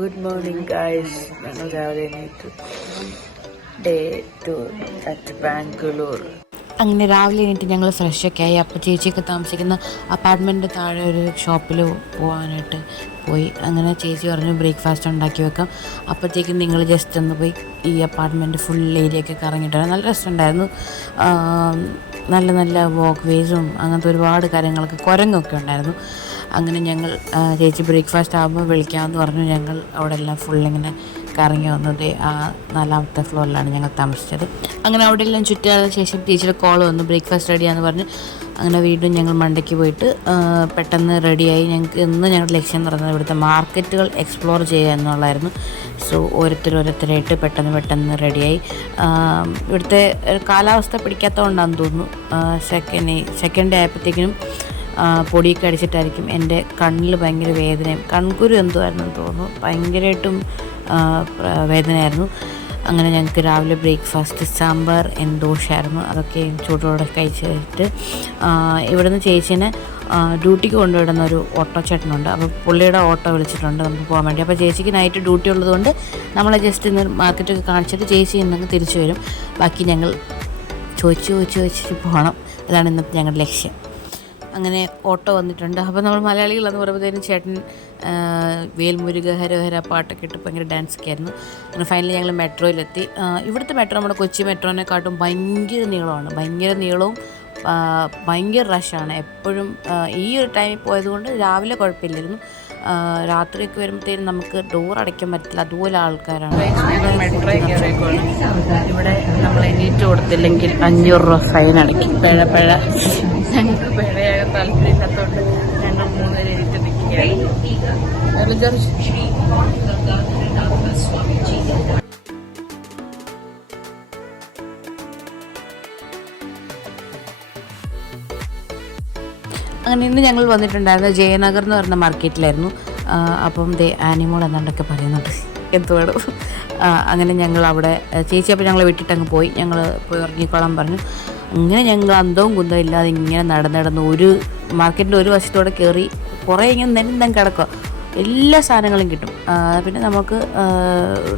Good morning guys ഞങ്ങൾ രാവിലെ എണീറ്റു ഡേ ടു അറ്റ് ബാംഗ്ലൂർ അങ്ങനെ രാവിലെ എണീറ്റ് ഞങ്ങൾ ഫ്രഷൊക്കെ ആയി. അപ്പോൾ ചേച്ചിയൊക്കെ താമസിക്കുന്ന അപ്പാർട്ട്മെന്റ് താഴെ ഒരു ഷോപ്പിൽ പോകാനായിട്ട് പോയി. അങ്ങനെ ചേച്ചി പറഞ്ഞു ബ്രേക്ക്ഫാസ്റ്റ് ഉണ്ടാക്കി വെക്കാം. അപ്പോഴത്തേക്കും നിങ്ങൾ ജസ്റ്റ് ഒന്ന് പോയി ഈ അപ്പാർട്ട്മെന്റ് ഫുൾ ഏരിയ ഒക്കെ കറങ്ങിയിട്ട് നല്ല ഉണ്ടായിരുന്നു. നല്ല നല്ല വോക്ക് വേസും അങ്ങനത്തെ ഒരുപാട് കാര്യങ്ങളൊക്കെ കുരങ്ങൊക്കെ ഉണ്ടായിരുന്നു. അങ്ങനെ ഞങ്ങൾ ചേച്ചി ബ്രേക്ക്ഫാസ്റ്റ് ആകുമ്പോൾ വിളിക്കാമെന്ന് പറഞ്ഞു. ഞങ്ങൾ അവിടെ എല്ലാം ഫുള്ളിങ്ങനെ കറങ്ങി വന്നത് ആ നാലാമത്തെ ഫ്ലോറിലാണ് ഞങ്ങൾ താമസിച്ചത്. അങ്ങനെ അവിടെ എല്ലാം ചുറ്റാതെ ശേഷം ടീച്ചർ കോൾ വന്നു ബ്രേക്ക്ഫാസ്റ്റ് റെഡിയാന്ന് പറഞ്ഞ്. അങ്ങനെ വീണ്ടും ഞങ്ങൾ മണ്ടയ്ക്ക് പോയിട്ട് പെട്ടെന്ന് റെഡിയായി ഞങ്ങൾക്ക് ഇന്ന് ഞങ്ങളുടെ ലക്ഷ്യം എന്ന് പറയുന്നത് ഇവിടുത്തെ മാർക്കറ്റുകൾ എക്സ്പ്ലോർ ചെയ്യുക എന്നുള്ളതായിരുന്നു. സോ ഓരോരുത്തർ ഓരോരുത്തരായിട്ട് പെട്ടെന്ന് പെട്ടെന്ന് റെഡിയായി ഇവിടുത്തെ കാലാവസ്ഥ പിടിക്കാത്തതുകൊണ്ടാണെന്ന് തോന്നുന്നു. സെക്കൻഡ് സെക്കൻഡ് ഡേ ആയപ്പോഴത്തേക്കിനും പൊടിയൊക്കെ അടിച്ചിട്ടായിരിക്കും. എന്റെ കണ്ണിൽ ഭയങ്കര വേദനയും കൺകുരു എന്തുമായിരുന്നു തോന്നുന്നു. ഭയങ്കരമായിട്ടും വേദനയായിരുന്നു. അങ്ങനെ ഞങ്ങൾക്ക് രാവിലെ ബ്രേക്ക്ഫാസ്റ്റ് സാമ്പാർ ദോശയായിരുന്നു. അതൊക്കെ ചൂടോടെ കഴിച്ചിട്ട് ഇവിടുന്ന് ചേച്ചീനെ ഡ്യൂട്ടിക്ക് കൊണ്ടുവിടുന്ന ഒരു ഓട്ടോ ചേട്ടനുണ്ട് അപ്പോൾ പുള്ളിയുടെ ഓട്ടോ വിളിച്ചിട്ടുണ്ട് നമുക്ക് പോകാൻ വേണ്ടി. അപ്പോൾ ചേച്ചിക്ക് നൈറ്റ് ഡ്യൂട്ടി ഉള്ളതുകൊണ്ട് നമ്മൾ ജസ്റ്റ് ഇന്ന് മാർക്കറ്റൊക്കെ കാണിച്ചിട്ട് ചേച്ചി ഇന്നങ്ങ് തിരിച്ചു വരും. ബാക്കി ഞങ്ങൾ ചോദിച്ച് ചോദിച്ച് ചോദിച്ചിട്ട് പോകണം അതാണ് ഇന്നത്തെ ഞങ്ങളുടെ ലക്ഷ്യം. അങ്ങനെ ഓട്ടോ വന്നിട്ടുണ്ട്. അപ്പോൾ നമ്മൾ മലയാളികളെന്ന് പറയുമ്പോഴത്തേനും ചേട്ടൻ വേൽമുരുക ഹരഹര പാട്ടൊക്കെ ഇട്ട് ഭയങ്കര ഡാൻസ് ഒക്കെ ആയിരുന്നു. അങ്ങനെ ഫൈനലി ഞങ്ങൾ മെട്രോയിലെത്തി. ഇവിടുത്തെ മെട്രോ നമ്മുടെ കൊച്ചി മെട്രോനെക്കാട്ടും ഭയങ്കര നീളമാണ്. ഭയങ്കര നീളവും ഭയങ്കര റഷാണ് എപ്പോഴും ഈ ഒരു ടൈമിൽ പോയതുകൊണ്ട് രാവിലെ കുഴപ്പമില്ലായിരുന്നു. രാത്രിയൊക്കെ വരുമ്പോഴത്തേനും നമുക്ക് ഡോർ അടയ്ക്കാൻ പറ്റില്ല അതുപോലെ ആൾക്കാരാണ്. ഇവിടെ നമ്മൾ എണീറ്റ് കൊടുത്തില്ലെങ്കിൽ അഞ്ഞൂറ് രൂപ ഫൈൻ അടയ്ക്കും. പിഴ പിഴ. ഞങ്ങൾക്ക് പിഴയാകാൻ താല്പര്യമില്ലാത്തതുകൊണ്ട് ഞങ്ങൾ മൂന്നുപേര് എണീറ്റ് നിൽക്കുകയാണ്. അങ്ങനെ ഇന്ന് ഞങ്ങൾ വന്നിട്ടുണ്ടായിരുന്നത് ജയനഗർ എന്ന് പറയുന്ന മാർക്കറ്റിലായിരുന്നു. അപ്പം ദേ ആനിമോൾ എന്നാണ്ടൊക്കെ പറയുന്നുണ്ട്. എന്തുവേണം അങ്ങനെ ഞങ്ങൾ അവിടെ ചേച്ചി അപ്പോൾ ഞങ്ങളെ വിട്ടിട്ടങ്ങ് പോയി. ഞങ്ങൾ പോയി ഇറങ്ങിക്കോളാൻ പറഞ്ഞു. അങ്ങനെ ഞങ്ങൾ അന്തവും കുന്തവും ഇല്ലാതെ ഇങ്ങനെ നടന്ന് നടന്ന് ഒരു മാർക്കറ്റിന്റെ ഒരു വശത്തോടെ കയറി കുറേ ഇങ്ങനെ നെന്തം കിടക്കുക. എല്ലാ സാധനങ്ങളും കിട്ടും. പിന്നെ നമുക്ക്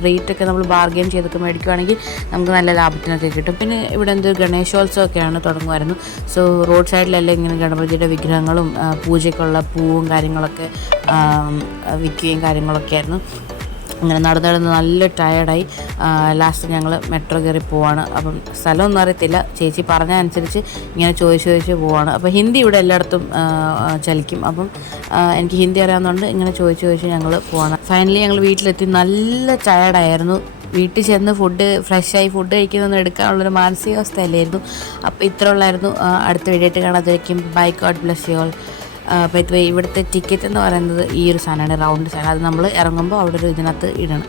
റേറ്റൊക്കെ നമ്മൾ ബാർഗെയിൻ ചെയ്തൊക്കെ മേടിക്കുവാണെങ്കിൽ നമുക്ക് നല്ല ലാഭത്തിനൊക്കെ കിട്ടും. പിന്നെ ഇവിടെ എന്തോ ഗണേശോത്സവമൊക്കെയാണ് തുടങ്ങുമായിരുന്നു. സോ റോഡ് സൈഡിലെല്ലാം ഇങ്ങനെ ഗണപതിയുടെ വിഗ്രഹങ്ങളും പൂജയ്ക്കുള്ള പൂവും കാര്യങ്ങളൊക്കെ വിൽക്കുകയും കാര്യങ്ങളൊക്കെ ആയിരുന്നു. അങ്ങനെ നടന്ന് നടന്ന് നല്ല ടയർഡായി ലാസ്റ്റ് ഞങ്ങൾ മെട്രോ കയറി പോവാണ്. അപ്പം സ്ഥലമൊന്നും അറിയത്തില്ല. ചേച്ചി പറഞ്ഞ അനുസരിച്ച് ഇങ്ങനെ ചോദിച്ച് ചോദിച്ച് പോവാണ്. അപ്പോൾ ഹിന്ദി ഇവിടെ എല്ലായിടത്തും ചലിക്കും. അപ്പം എനിക്ക് ഹിന്ദി അറിയാവുന്നതുകൊണ്ട് ഇങ്ങനെ ചോദിച്ച് ചോദിച്ച് ഞങ്ങൾ പോവാണ്. ഫൈനലി ഞങ്ങൾ വീട്ടിലെത്തി. നല്ല ടയർഡായിരുന്നു വീട്ടിൽ ചെന്ന് ഫുഡ് ഫ്രഷായി ഫുഡ് കഴിക്കുന്നതൊന്നും എടുക്കാനുള്ളൊരു മാനസികാവസ്ഥയല്ലായിരുന്നു. അപ്പോൾ ഇത്ര ഉള്ളായിരുന്നു. അടുത്ത വീഡിയോ ആയിട്ട് കാണാതിരിക്കും bye God bless you all അപ്പോൾ ഇത് ഇവിടുത്തെ ടിക്കറ്റ് എന്ന് പറയുന്നത് ഈ ഒരു സാധനമാണ് റൗണ്ട് സാധനം. അത് നമ്മൾ ഇറങ്ങുമ്പോൾ അവിടെ ഒരു ഇതിനകത്ത് ഇടണം.